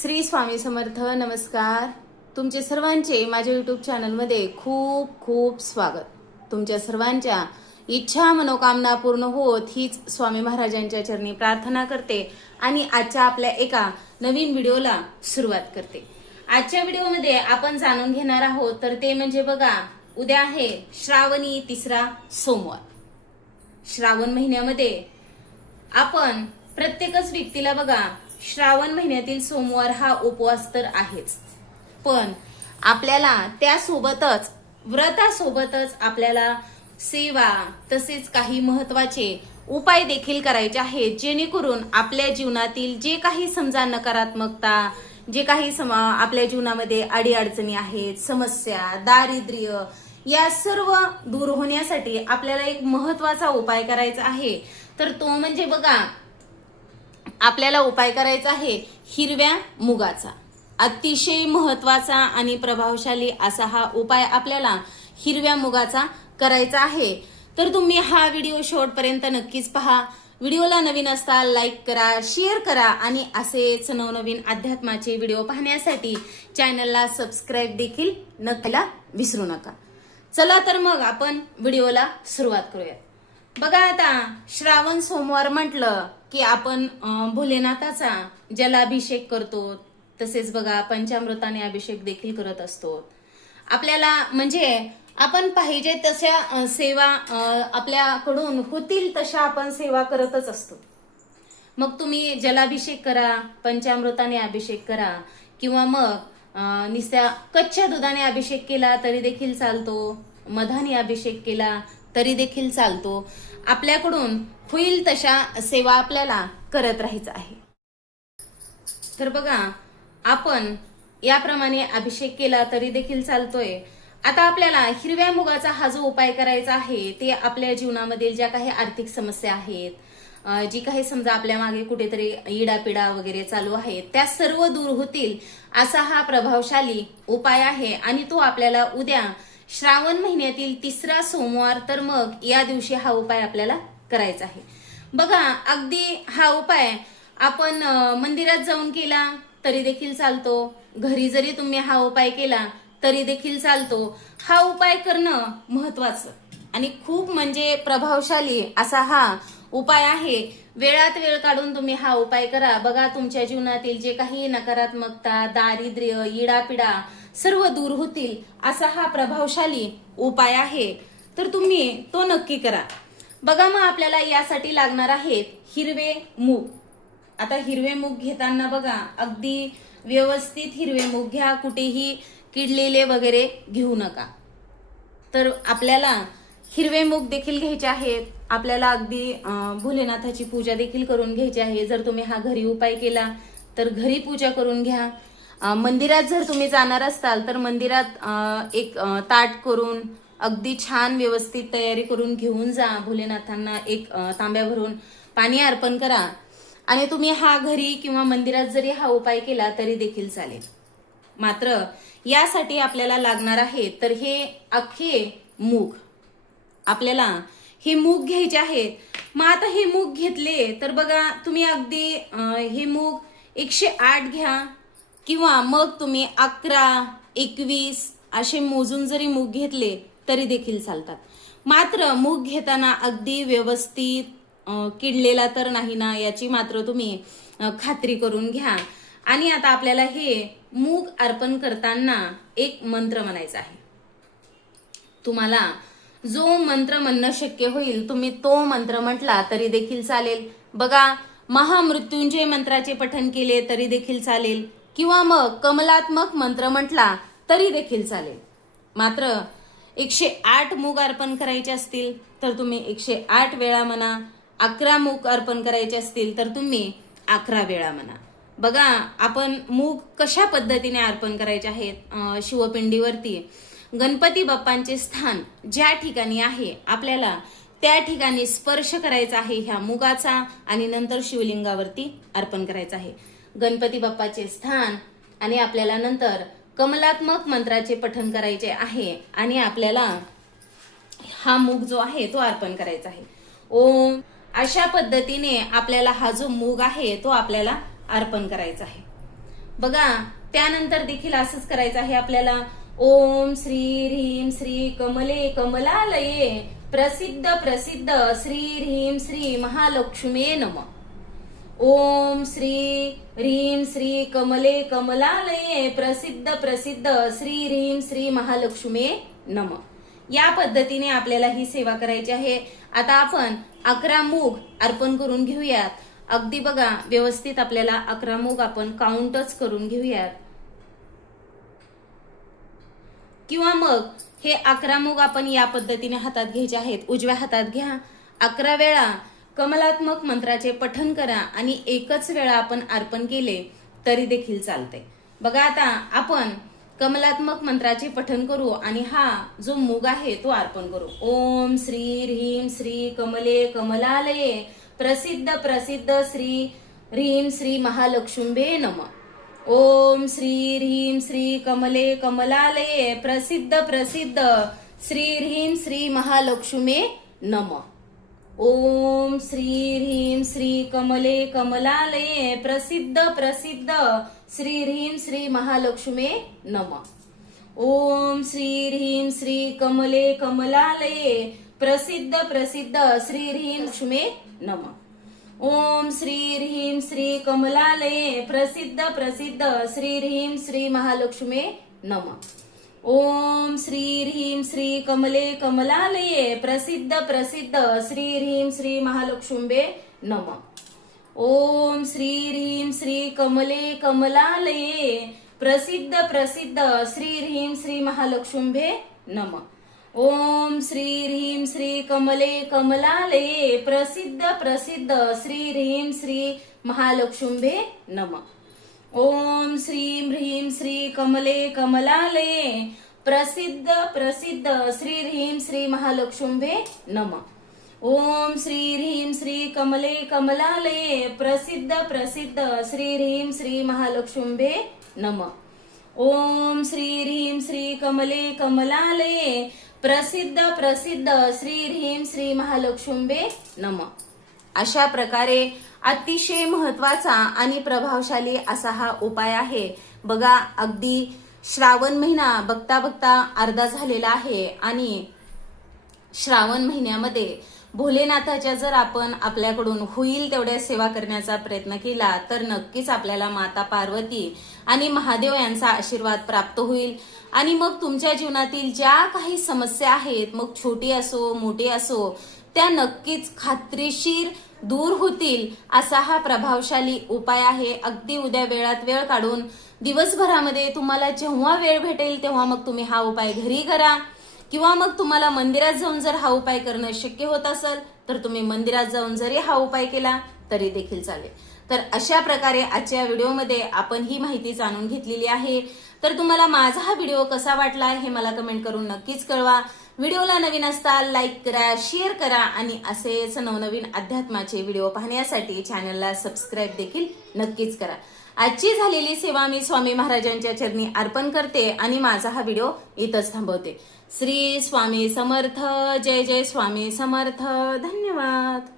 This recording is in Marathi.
श्री स्वामी समर्थ नमस्कार. तुमचे सर्वांचे माझ्या यूट्यूब चॅनलमध्ये खूप खूप स्वागत. तुमच्या सर्वांच्या इच्छा मनोकामना पूर्ण होत हीच स्वामी महाराजांच्या चरणी प्रार्थना करते आणि आजच्या आपल्या एका नवीन व्हिडिओला सुरुवात करते. आजच्या व्हिडिओमध्ये आपण जाणून घेणार आहोत तर ते म्हणजे बघा उद्या आहे श्रावणी तिसरा सोमवार. श्रावण महिन्यामध्ये आपण प्रत्येकच व्यक्तीला बघा श्रावण महिन्यातील सोमवार हा उपवास तर आहेच. पण आपल्याला त्यासोबतच व्रतासोबतच आपल्याला सेवा तसेच काही महत्त्वाचे उपाय देखील करायचे आहेत जेणेकरून आपल्या जीवनातील जे काही समजा नकारात्मकता जे काही सम आपल्या जीवनामध्ये अडीअडचणी आहेत समस्या दारिद्र्य या सर्व दूर होण्यासाठी आपल्याला एक महत्त्वाचा उपाय करायचा आहे. तर तो म्हणजे बघा आपल्याला उपाय करायचा आहे हिरव्या मुगाचा. अतिशय महत्त्वाचा आणि प्रभावशाली असा हा उपाय आपल्याला हिरव्या मुगाचा करायचा आहे. तर तुम्ही हा व्हिडिओ शेवटपर्यंत नक्कीच पहा. व्हिडिओला नवीन असताल लाईक करा शेअर करा आणि असेच नवनवीन अध्यात्माचे व्हिडिओ पाहण्यासाठी चॅनलला सबस्क्राईब देखील नक्कीला विसरू नका. चला तर मग आपण व्हिडिओला सुरुवात करूया बघा आता श्रावण सोमवार म्हटलं की आपण भोलेनाथाचा भोलेनाथाचा अभिषेक करतो तसेच बघा पंचामृताने अभिषेक देखील करत असतो. आपल्याला म्हणजे आपण पाहिजे तशा सेवा आपल्याकडून होतील तशा आपण सेवा करतच असतो. मग तुम्ही जलाभिषेक करा पंचामृताने अभिषेक करा किंवा मग निस्त्या कच्च्या दुधाने अभिषेक केला तरी देखील चालतो मधाने अभिषेक केला तरी देखील चालतो. आपल्याकडून होईल तशा सेवा आपल्याला करत राहायचं आहे. तर बघा आपण याप्रमाणे अभिषेक केला तरी देखील चालतोय. आता आपल्याला हिरव्या मुगाचा हा जो उपाय करायचा आहे ते आपल्या जीवनामधील ज्या काही आर्थिक समस्या आहेत जी काही समजा आपल्या मागे कुठेतरी इडापिडा वगैरे चालू आहे त्या सर्व दूर होतील असा हा प्रभावशाली उपाय आहे आणि तो आपल्याला उद्या श्रावण महिन्यातील तिसरा सोमवार तर मग या दिवशी हा उपाय आपल्याला करायचा आहे. बघा अगदी हा उपाय आपण मंदिरात जाऊन केला तरी देखील चालतो. घरी जरी तुम्ही हा उपाय केला तरी देखील चालतो. हा उपाय करणं महत्वाचं आणि खूप म्हणजे प्रभावशाली असा हा उपाय आहे. वेळात वेळ काढून तुम्ही हा उपाय करा. बघा तुमच्या जीवनातील जे काही नकारात्मकता दारिद्र्य इडापिडा सर्व दूर होतील असा हा प्रभावशाली उपाय आहे. तर तुम्ही तो नक्की करा. बघा मग आपल्याला यासाठी लागणार आहेत हिरवे मूग. आता हिरवे मूग घेताना बघा अगदी व्यवस्थित हिरवे मूग घ्या. कुठेही किडलेले वगैरे घेऊ नका. तर आपल्याला हिरवे मूग देखील घ्यायचे आहेत. आपल्याला अगदी भोलेनाथाची पूजा देखील करून घ्यायची आहे. जर तुम्ही हा घरी उपाय केला तर घरी पूजा करून घ्या. मंदिरात जर तुम्ही जाणार असाल तर मंदिरात एक ताट करून अगदी छान व्यवस्थित तयारी करून घेऊन जा. भोलेनाथांना एक तांब्या भरून पाणी अर्पण करा. आणि तुम्ही हा घरी किंवा मंदिरात जरी हा उपाय केला तरी देखील चालेल. मात्र यासाठी आपल्याला लागणार आहे तर हे अख्खे मूग. आपल्याला हे मूग घ्यायचे आहेत मग आता हे मूग घेतले तर बघा तुम्ही अगदी हे मूग एकशे आठ घ्या किंवा मग तुम्ही अकरा एकवीस असे मोजून जरी मूग घेतले तरी देखील चालतात. मात्र मूग घेताना अगदी व्यवस्थित किडलेला तर नाही ना याची मात्र तुम्ही खात्री करून घ्या. आणि आता आपल्याला हे मूग अर्पण करताना एक मंत्र म्हणायचा आहे. तुम्हाला जो मंत्र म्हणणं शक्य होईल तुम्ही तो मंत्र म्हटला तरी देखील चालेल. बघा महामृत्युंजय मंत्राचे पठन केले तरी देखील चालेल. किंवा मग कमलात्मक मंत्र म्हटला तरी देखील चालेल. मात्र एकशे आठ मूग अर्पण करायचे असतील तर तुम्ही एकशे आठ वेळा म्हणा. अकरा मूग अर्पण करायचे असतील तर तुम्ही अकरा वेळा म्हणा. बघा आपण मूग कशा पद्धतीने अर्पण करायचे आहेत? शिवपिंडीवरती. गणपती बाप्पांचे स्थान ज्या ठिकाणी आहे आपल्याला त्या ठिकाणी स्पर्श करायचा आहे ह्या मुगाचा आणि नंतर शिवलिंगावरती अर्पण करायचं आहे. गणपती बाप्पाचे स्थान आणि आपल्याला नंतर कमलात्मक मंत्राचे पठण करायचे आहे आणि आपल्याला हा मूग जो आहे तो अर्पण करायचा आहे. ओम. अशा पद्धतीने आपल्याला हा जो मूग आहे तो आपल्याला अर्पण करायचा आहे. बघा त्यानंतर देखील असंच करायचं आहे आपल्याला. ओम श्री ह्रीम श्री कमले कमलालये प्रसिद्ध प्रसिद्ध श्री ह्रीम श्री महालक्ष्मे नम. ओम श्री ह्रीम श्री कमले कमलालये प्रसिद्ध प्रसिद्ध श्री ह्रीम श्री महालक्ष्मे नम. या पद्धतीने आपल्याला ही सेवा करायची आहे. आता आपण अकरा मूग अर्पण करून घेऊयात. अगदी बघा व्यवस्थित आपल्याला अकरा मूग आपण काउंटच करून घेऊयात. किंवा मग हे अकरा मूग आपण या पद्धतीने हातात घ्यायचे आहेत. उजव्या हातात घ्या. अकरा वेळा कमलात्मक मंत्राचे पठन करा आणि एकच वेळा आपण अर्पण केले तरी देखील चालते बघा आता आपण कमलात्मक मंत्राचे पठन करू आणि हा जो मूग आहे तो अर्पण करू. ओम श्री ह्रीम श्री कमले कमलालये. प्रसिद्ध प्रसिद्ध श्री ह्रीम श्री महालक्ष्मीबे नम. ओम श्री ह्रीम श्री कमले कमलालये प्रसिद्ध प्रसिद्ध. श्री ह्रीम श्री महालक्ष्मे नम. ओम श्री ह्रीम श्री कमले कमलालये प्रसिद्ध प्रसिद्ध. श्री ह्रीम श्री महालक्ष्मे नम. ओम श्री ह्रीम श्री कमले कमलालये प्रसिद्ध प्रसिद्ध. श्री ह्रीम लक्ष्मे नम. ओम श्री ह्रीम श्री कमलालये प्रसिद्ध प्रसिद्ध श्री ह्रीम श्री महालक्ष्मी नम. ओम श्री ह्रीम श्री कमले कमलालये प्रसिद्ध प्रसिद्ध श्री ह्रीम श्री महालक्ष्मी नम. ओम श्री ह्रीम श्री कमले कमलालये प्रसिद्ध प्रसिद्ध श्री ह्रीम श्री महालक्ष्मी नम. ओम श्री ह्रीम श्री कमले कमलालये प्रसिद्ध प्रसिद्ध श्री ह्रीम श्री महालक्ष्मी नम. ओम श्रीं ह्रीं श्री कमले कमलालये प्रसिद्ध प्रसिद्ध श्री ह्रीं श्री महालक्ष्मी नम. ओम श्री ह्रीं श्री कमले कमलालये प्रसिद्ध प्रसिद्ध श्री ह्रीं श्री महालक्ष्मी नम. ओम श्री ह्रीं श्री कमले कमलालये प्रसिद्ध प्रसिद्ध श्री ह्रीम श्री महालक्ष्मी नम. अशा प्रकारे अतिशय महत्त्वाचा आणि प्रभावशाली असा हा उपाय आहे. बघा अगदी श्रावण महिना बघता बघता अर्धा झालेला आहे आणि श्रावण महिन्यामध्ये भोलेनाथाच्या जर आपण आपल्याकडून होईल तेवढ्या सेवा करण्याचा प्रयत्न केला तर नक्कीच आपल्याला माता पार्वती आणि महादेव यांचा आशीर्वाद प्राप्त होईल. आणि मग तुमच्या जीवनातील ज्या काही समस्या आहेत मग छोटी असो मोठी असो त्या नक्कीच खात्रीशीर दूर होतील असा हा प्रभावशाली उपाय आहे. अगदी उद्या वेळात वेळ काढून दिवसभरामध्ये तुम्हाला जेव्हा वेळ भेटेल तेव्हा मग तुम्ही हा उपाय घरी करा. किंवा मग तुम्हाला मंदिरात जाऊन जर हा उपाय करणं शक्य होत असेल तर तुम्ही मंदिरात जाऊन जरी हा उपाय केला तरी देखील चालेल. तर अशा प्रकारे आजच्या व्हिडिओमध्ये आपण ही माहिती जाणून घेतलेली आहे. तर तुम्हाला माझा हा व्हिडिओ कसा वाटला हे मला कमेंट करून नक्कीच कळवा. व्हिडिओला नवीन असताल लाईक करा शेअर करा आणि असेच नवनवीन अध्यात्माचे व्हिडिओ पाहण्यासाठी चॅनलला सबस्क्राईब देखील नक्कीच करा. आजची झालेली सेवा मी स्वामी महाराजांच्या चरणी अर्पण करते आणि माझा हा व्हिडिओ इथंच थांबवते. श्री स्वामी समर्थ जय जय स्वामी समर्थ. धन्यवाद.